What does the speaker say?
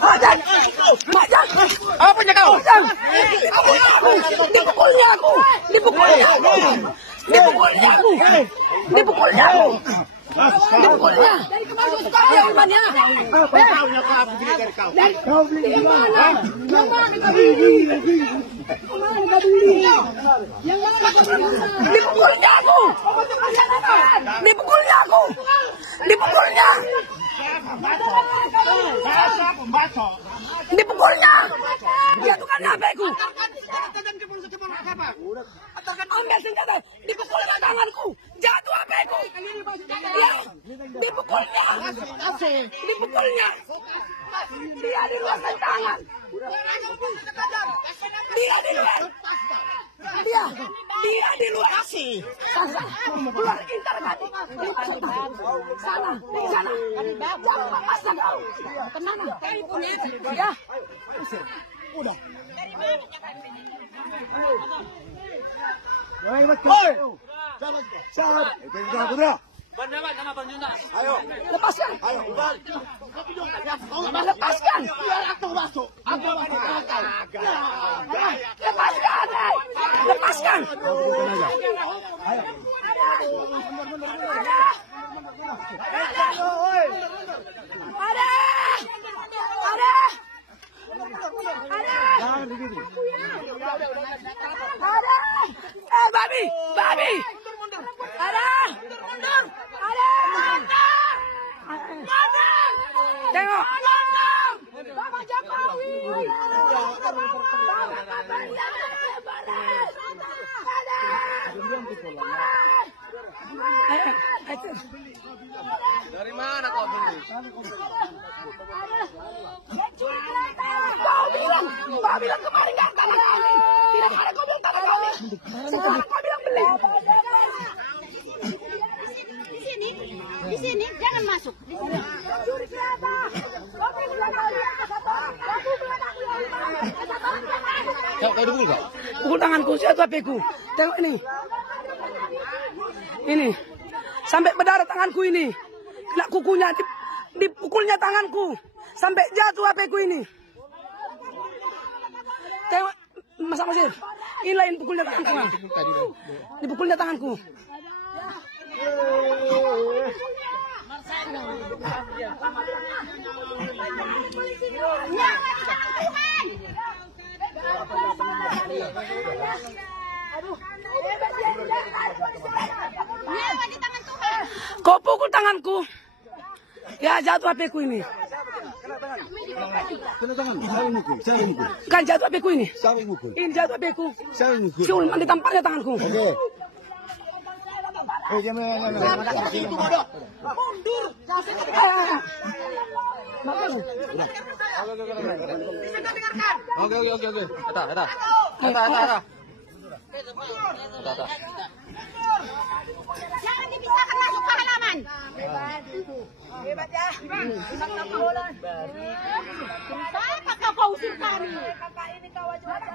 Macan! Macan! Apa punya kau? Macan! Dipukulnya aku! Dipukulnya aku! Dipukulnya aku! Dipukulnya aku! Dipukulnya! Dari kemana sekali umannya? Apa kau yang kau beli dari kau? Kau beli di mana? Yang mana kau beli? Kemana kau beli? Yang mana kau beli? Dipukulnya aku! Dipukulnya aku! Dipukulnya! Dipukulnya! Jatuhkan HP-ku! Ambil senjata! Dipukulnya tanganku! Jatuh HP-ku! Ya! Dipukulnya! Dipukulnya! Dia di luar tangan! Dia di luar! Dia di luar kasih. Keluar intar tadi. Sana, sana. Jangan lepaskan kau. Kemana? Ya. Udah. Oi. Salah. Udah. Berdebat sama Bang Yuna. Ayo. Lepaskan. Ayo. Lepaskan. Biar aku masuk. Aku masuk. Lepaskan. Lepaskan. Ada. Babi. Ada. Tengok. Bapak Jokowi. Dari mana kau beli? Kau bilang kemarin nggak tanah kau ini. Tidak ada kau bilang tanah kau ini. Sekarang kau bilang beli. Di sini jangan masuk. Di sini. Kau dipukul kau? Pukul tanganku, saya HP-ku. Tengok ini. Ini. Sampai berdarah tanganku ini. Kena kukunya, dipukulnya tanganku. Sampai jatuh HP-ku ini. Tengok, Mas Masir. Ini lain pukulnya tanganku. Dipukulnya tanganku. Kau pukul tanganku. Ya jatuh HP-ku ini. Kena tangan. Saya mukul. Kan jatuh HP-ku ini. Saya mukul. Ini jatuh HP-ku. Saya mukul. Siul, nanti tampaknya tanganku. Oke. Jangan. Mundur. Oke. Ada. Jangan dipisahkan masuk ke halaman. Hebat ya. Siapa kau usir kami? Kakak ini kawan juara.